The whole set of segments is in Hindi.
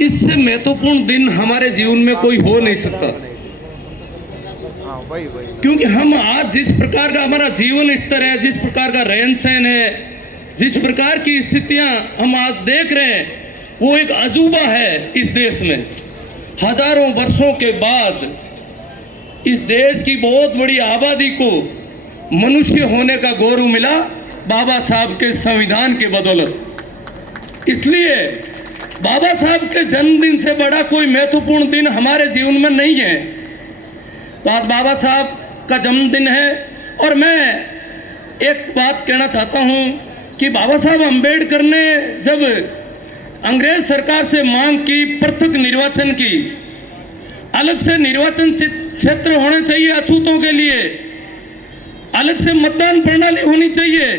इससे महत्वपूर्ण दिन हमारे जीवन में कोई हो नहीं सकता, क्योंकि हम आज जिस प्रकार का हमारा जीवन स्तर है, जिस प्रकार का रहन सहन है, जिस प्रकार की स्थितियां हम आज देख रहे हैं, वो एक अजूबा है इस देश में। हजारों वर्षों के बाद इस देश की बहुत बड़ी आबादी को मनुष्य होने का गौरव मिला बाबा साहब के संविधान के बदौलत। इसलिए बाबा साहब के जन्मदिन से बड़ा कोई महत्वपूर्ण दिन हमारे जीवन में नहीं है। तो आज बाबा साहब का जन्मदिन है और मैं एक बात कहना चाहता हूं कि बाबा साहब अम्बेडकर ने जब अंग्रेज सरकार से मांग की पृथक निर्वाचन की, अलग से निर्वाचन क्षेत्र होने चाहिए अछूतों के लिए, अलग से मतदान प्रणाली होनी चाहिए,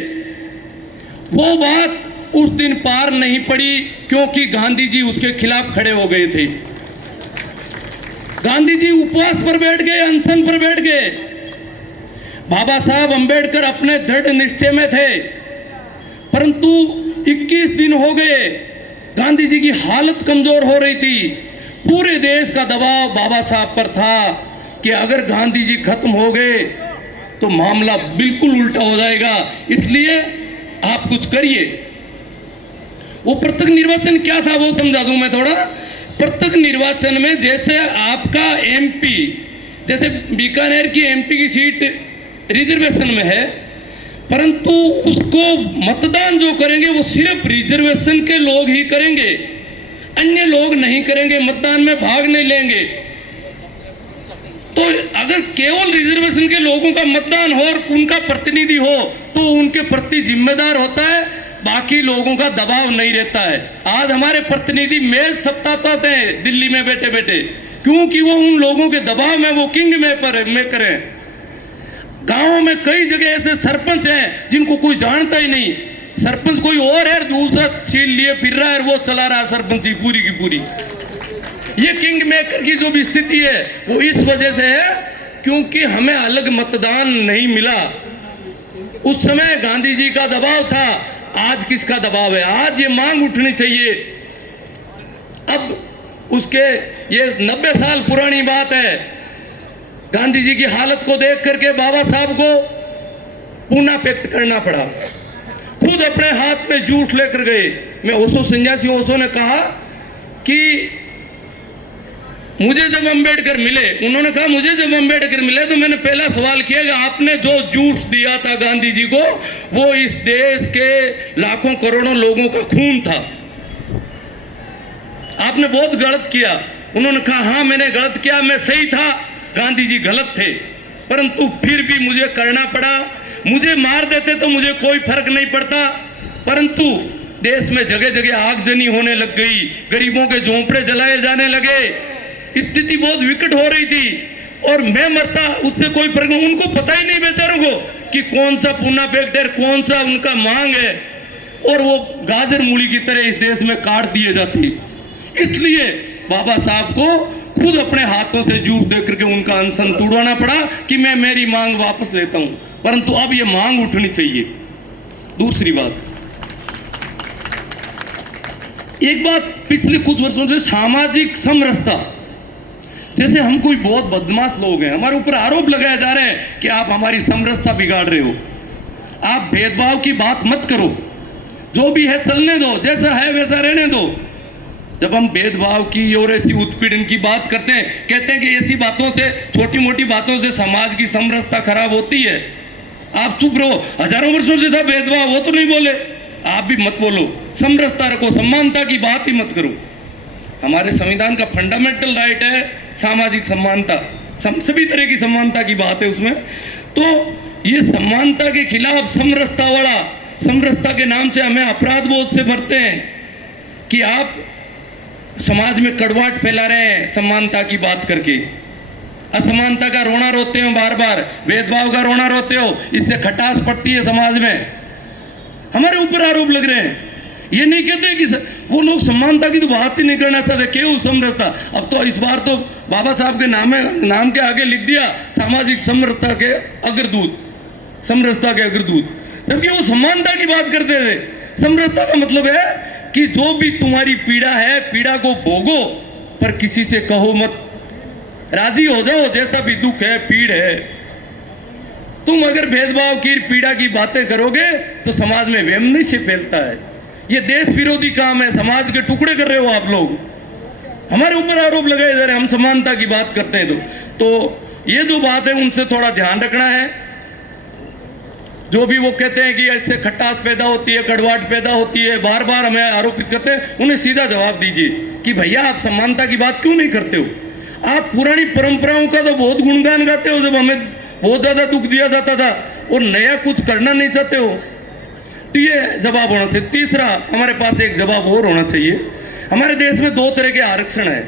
वो बात उस दिन पार नहीं पड़ी, क्योंकि गांधी जी उसके खिलाफ खड़े हो गए थे। गांधी जी उपवास पर बैठ गए, अनशन पर बैठ गए। बाबा साहब अम्बेडकर अपने दृढ़ निश्चय में थे, परंतु 21 दिन हो गए, गांधी जी की हालत कमजोर हो रही थी। पूरे देश का दबाव बाबा साहब पर था कि अगर गांधी जी खत्म हो गए तो मामला बिल्कुल उल्टा हो जाएगा, इसलिए आप कुछ करिए। वो पृथक निर्वाचन क्या था वो समझा दूं मैं थोड़ा। पृथक निर्वाचन में जैसे आपका एमपी, जैसे बीकानेर की एमपी की सीट रिजर्वेशन में है, परंतु उसको मतदान जो करेंगे वो सिर्फ रिजर्वेशन के लोग ही करेंगे, अन्य लोग नहीं करेंगे, मतदान में भाग नहीं लेंगे। तो अगर केवल रिजर्वेशन के लोगों का मतदान हो और उनका प्रतिनिधि हो तो उनके प्रति जिम्मेदार होता है, बाकी लोगों का दबाव नहीं रहता है। आज हमारे प्रतिनिधि मेज थपथपाते हैं दिल्ली में बैठे बैठे, क्योंकि वो उन लोगों के दबाव में वो किंग मेकर हैं। गांव में कई जगह ऐसे सरपंच हैं जिनको कोई जानता ही नहीं, सरपंच कोई और है, दूसरा सील लिए फिर रहा है, वो चला रहा है सरपंची पूरी की पूरी। ये किंग मेकर की जो भी स्थिति है वो इस वजह से है क्योंकि हमें अलग मतदान नहीं मिला। उस समय गांधी जी का दबाव था, आज किसका दबाव है? आज ये मांग उठनी चाहिए। अब उसके ये 90 साल पुरानी बात है, गांधी जी की हालत को देख करके बाबा साहब को पूना पैक्ट करना पड़ा। खुद अपने हाथ में जूस लेकर गए। मैं ओशो सन्यासी ओशो ने कहा कि मुझे जब अंबेडकर मिले, उन्होंने कहा मुझे जब अंबेडकर मिले तो मैंने पहला सवाल किया कि आपने जो जूस दिया था गांधी जी को, वो इस देश के लाखों करोड़ों लोगों का खून था, आपने बहुत गलत किया। उन्होंने कहा हाँ मैंने गलत किया, मैं सही था, गांधी जी गलत थे, परंतु फिर भी मुझे करना पड़ा। मुझे मार देते तो मुझे कोई फर्क नहीं पड़ता, परंतु देश में जगह जगह आगजनी होने लग गई, गरीबों के झोंपड़े जलाए जाने लगे, स्थिति बहुत विकट हो रही थी और मैं मरता उससे कोई फर्क नहीं। उनको पता ही नहीं बेचारों को कि कौन सा पूना फैक्टर, कौन सा उनका मांग है, और वो गाजर मूली की तरह इस देश में काट दिए जाती। इसलिए बाबा साहब को खुद अपने हाथों से जूस दे करके उनका अनशन तोड़वाना पड़ा कि मैं मेरी मांग वापस लेता हूं, परंतु अब ये मांग उठनी चाहिए। दूसरी बात, एक बात पिछले कुछ वर्षों से सामाजिक समरसता, जैसे हम कोई बहुत बदमाश लोग हैं, हमारे ऊपर आरोप लगाया जा रहा है कि आप हमारी समरसता बिगाड़ रहे हो, आप भेदभाव की बात मत करो, जो भी है चलने दो, जैसा है वैसा रहने दो। जब हम भेदभाव की और ऐसी उत्पीड़न की बात करते हैं, कहते हैं कि ऐसी बातों से, छोटी मोटी बातों से समाज की समरसता खराब होती है, आप चुप रहो। हजारों वर्षों से था भेदभाव, वो तो नहीं बोले, आप भी मत बोलो, समरसता रखो, समानता की बात ही मत करो। हमारे संविधान का फंडामेंटल राइट है सामाजिक समानता, सभी तरह की समानता की बात है उसमें। तो ये समानता के खिलाफ समरसता वाला, समरसता के नाम से हमें अपराध बोध से भरते हैं कि आप समाज में कड़वाहट फैला रहे हैं समानता की बात करके, असमानता का रोना रोते हो, बार बार भेदभाव का रोना रोते हो, इससे खटास पड़ती है समाज में, हमारे ऊपर आरोप लग रहे हैं। ये नहीं कहते कि वो लोग समानता की तो बात ही नहीं करना चाहते, केवल समरसता। अब तो इस बार तो बाबा साहब के नाम के आगे लिख दिया सामाजिक समरसता के अग्रदूत, समरसता के अग्रदूत, जबकि वो समानता की बात करते थे। समरसता का मतलब है कि जो भी तुम्हारी पीड़ा है, पीड़ा को भोगो, पर किसी से कहो मत, राजी हो जाओ, जैसा भी दुख है, पीड़ है। तुम अगर भेदभाव की, पीड़ा की बातें करोगे तो समाज में वैमनस्य फैलता है। ये देश विरोधी काम है, समाज के टुकड़े कर रहे हो आप लोग। हमारे ऊपर आरोप लगाए जा रहे हैं, हम समानता की बात करते हैं तो ये जो बात है उनसे थोड़ा ध्यान रखना है। जो भी वो कहते हैं कि ऐसे खटास पैदा होती है, कड़वाहट पैदा होती है, बार बार हमें आरोपित करते हैं, उन्हें सीधा जवाब दीजिए कि भैया आप समानता की बात क्यों नहीं करते हो? आप पुरानी परंपराओं का तो बहुत गुणगान गाते हो, जब हमें बहुत ज़्यादा दुख दिया जाता था, और नया कुछ करना नहीं चाहते हो। तो ये जवाब होना चाहिए। तीसरा, हमारे पास एक जवाब और होना चाहिए। हमारे देश में 2 तरह के आरक्षण है।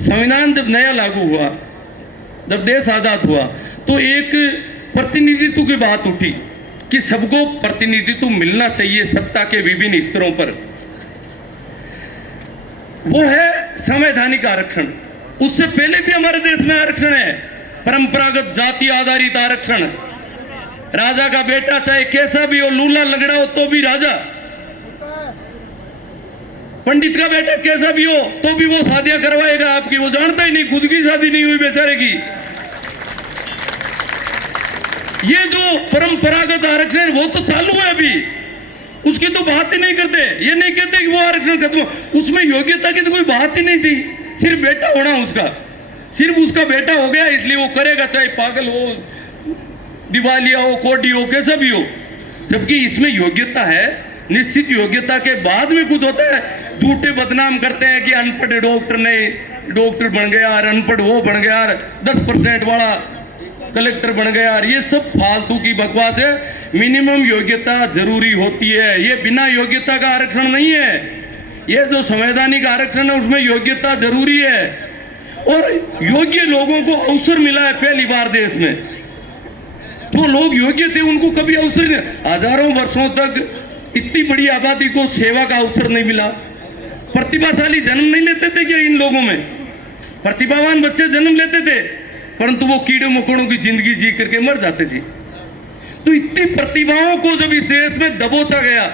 संविधान जब नया लागू हुआ, जब देश आज़ाद हुआ, तो एक प्रतिनिधित्व की बात उठी कि सबको प्रतिनिधित्व मिलना चाहिए सत्ता के विभिन्न स्तरों पर। वो है संवैधानिक आरक्षण। उससे पहले भी हमारे देश में आरक्षण है, परंपरागत जाति आधारित आरक्षण। राजा का बेटा चाहे कैसा भी हो, लूला लगड़ा हो तो भी राजा, पंडित का बेटा कैसा भी हो तो भी वो शादियां करवाएगा आपकी। वो जानता ही नहीं, खुद की शादी नहीं हुई बेचारे की। ये जो परंपरागत आरक्षण है वो तो चालू है अभी, उसकी तो बात ही नहीं करते। ये नहीं कहते कि वो आरक्षण खत्म, उसमें योग्यता की तो कोई बात ही नहीं थी। सिर्फ बेटा होना उसका, सिर्फ उसका बेटा हो गया इसलिए वो करेगा, चाहे पागल हो, दिवालिया हो, कोडी हो, कैसा भी हो। जबकि इसमें योग्यता है, निश्चित योग्यता के बाद में कुछ होता है। झूठे बदनाम करते हैं कि अनपढ़ डॉक्टर ने डॉक्टर बन गया, और अनपढ़ वो बन गया, 10% वाला कलेक्टर बन गया। ये सब फालतू की बकवास है। मिनिमम योग्यता जरूरी होती है, ये बिना योग्यता का आरक्षण नहीं है। ये जो संवैधानिक आरक्षण है उसमें योग्यता जरूरी है, और योग्य लोगों को अवसर मिला है पहली बार देश में। जो लोग योग्य थे उनको कभी अवसर नहीं, हजारों वर्षों तक इतनी बड़ी आबादी को सेवा का अवसर नहीं मिला। प्रतिभाशाली जन्म नहीं लेते थे क्या इन लोगों में? प्रतिभावान बच्चे जन्म लेते थे, परंतु वो कीड़े मकोड़ों की जिंदगी जी करके मर जाते थे। तो इतनी प्रतिभाओं को जब इस देश में दबोचा गया,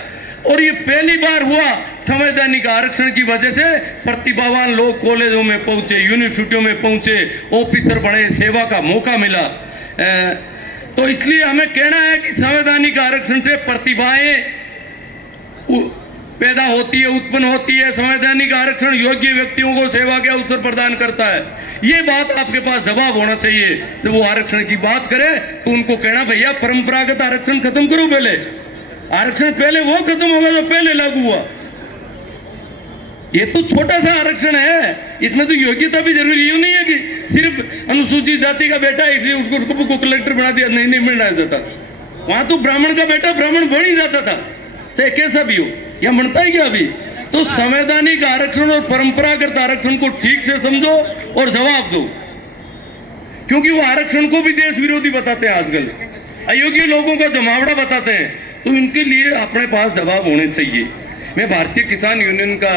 और ये पहली बार हुआ संवैधानिक आरक्षण की वजह से प्रतिभावान लोग कॉलेजों में पहुंचे, यूनिवर्सिटियों में पहुंचे, ऑफिसर बने, सेवा का मौका मिला। तो इसलिए हमें कहना है कि संवैधानिक आरक्षण से प्रतिभाएं पैदा होती है, उत्पन्न होती है। संवैधानिक आरक्षण योग्य व्यक्तियों को सेवा के अवसर प्रदान करता है। ये बात आपके पास जवाब होना चाहिए। जब वो आरक्षण की बात करे तो उनको कहना, भैया परंपरागत आरक्षण खत्म करो। पहले आरक्षण पहले वो खत्म होगा जो पहले लागू हुआ। ये तो छोटा सा आरक्षण है, इसमें तो योग्यता भी जरूरी ये नहीं है कि सिर्फ अनुसूचित जाति का बेटा है इसलिए उसको कलेक्टर बना दिया, नहीं मिलना जाता। वहां तो ब्राह्मण का बेटा ब्राह्मण बन ही जाता था, चाहे कैसा भी हो। या बनता है क्या अभी? तो संवैधानिक आरक्षण और परंपरागत आरक्षण को ठीक से समझो और जवाब दो, क्योंकि वो आरक्षण को भी देश विरोधी बताते हैं आजकल, अयोग्य लोगों का जमावड़ा बताते हैं। तो इनके लिए अपने पास जवाब होने चाहिए। मैं भारतीय किसान यूनियन का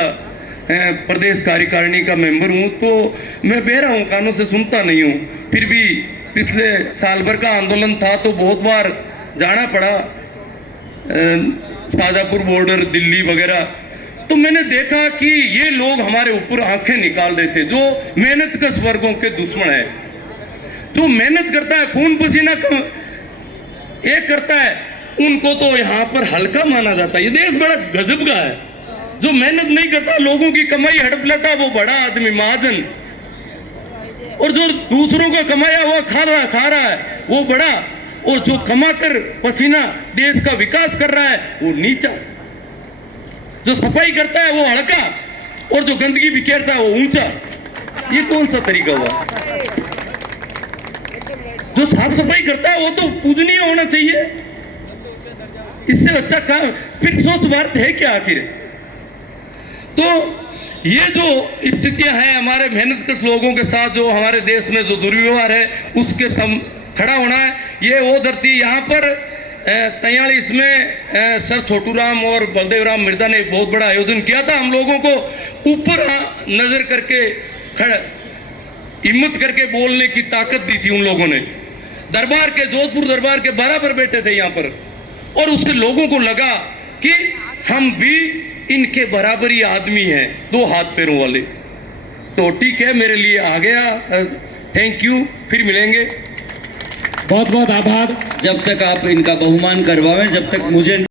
प्रदेश कार्यकारिणी का मेंबर हूँ, तो मैं बहरा हूँ, कानों से सुनता नहीं हूँ। फिर भी पिछले साल भर का आंदोलन था तो बहुत बार जाना पड़ा, शाजापुर बॉर्डर, दिल्ली वगैरह। तो मैंने देखा कि ये लोग हमारे ऊपर आंखें निकाल रहे थे, जो मेहनतकश वर्गों के दुश्मन है। जो मेहनत करता है, खून पसीना एक करता है, उनको तो यहाँ पर हल्का माना जाता है। ये देश बड़ा गजब का है। जो मेहनत नहीं करता, लोगों की कमाई हड़प लेता, वो बड़ा आदमी, महाजन। और जो दूसरों का कमाया हुआ खा रहा है, वो बड़ा। और जो कमाकर पसीना देश का विकास कर रहा है, वो नीचा। जो सफाई करता है वो हल्का, और जो गंदगी बिखेरता है वो ऊंचा। ये कौन सा तरीका हुआ? जो साफ सफाई करता है वो तो पूजनीय होना चाहिए। इससे अच्छा काम फिर स्वच्छ भारत है क्या आखिर? तो ये जो स्थितियां हैं हमारे मेहनतकश लोगों के साथ, जो हमारे देश में जो दुर्व्यवहार है उसके खड़ा होना है। ये वो धरती, यहाँ पर 43 में सर छोटू राम और बलदेव राम मिर्जा ने एक बहुत बड़ा आयोजन किया था। हम लोगों को ऊपर नजर करके, हिम्मत करके बोलने की ताकत दी थी उन लोगों ने। दरबार के, जोधपुर दरबार के बराबर बैठे थे यहाँ पर, और उसके लोगों को लगा कि हम भी इनके बराबरी आदमी हैं, 2 हाथ पैरों वाले। तो ठीक है, मेरे लिए आ गया। थैंक यू, फिर मिलेंगे। बहुत बहुत आभार। जब तक आप इनका बहुमान करवाएं, जब तक मुझे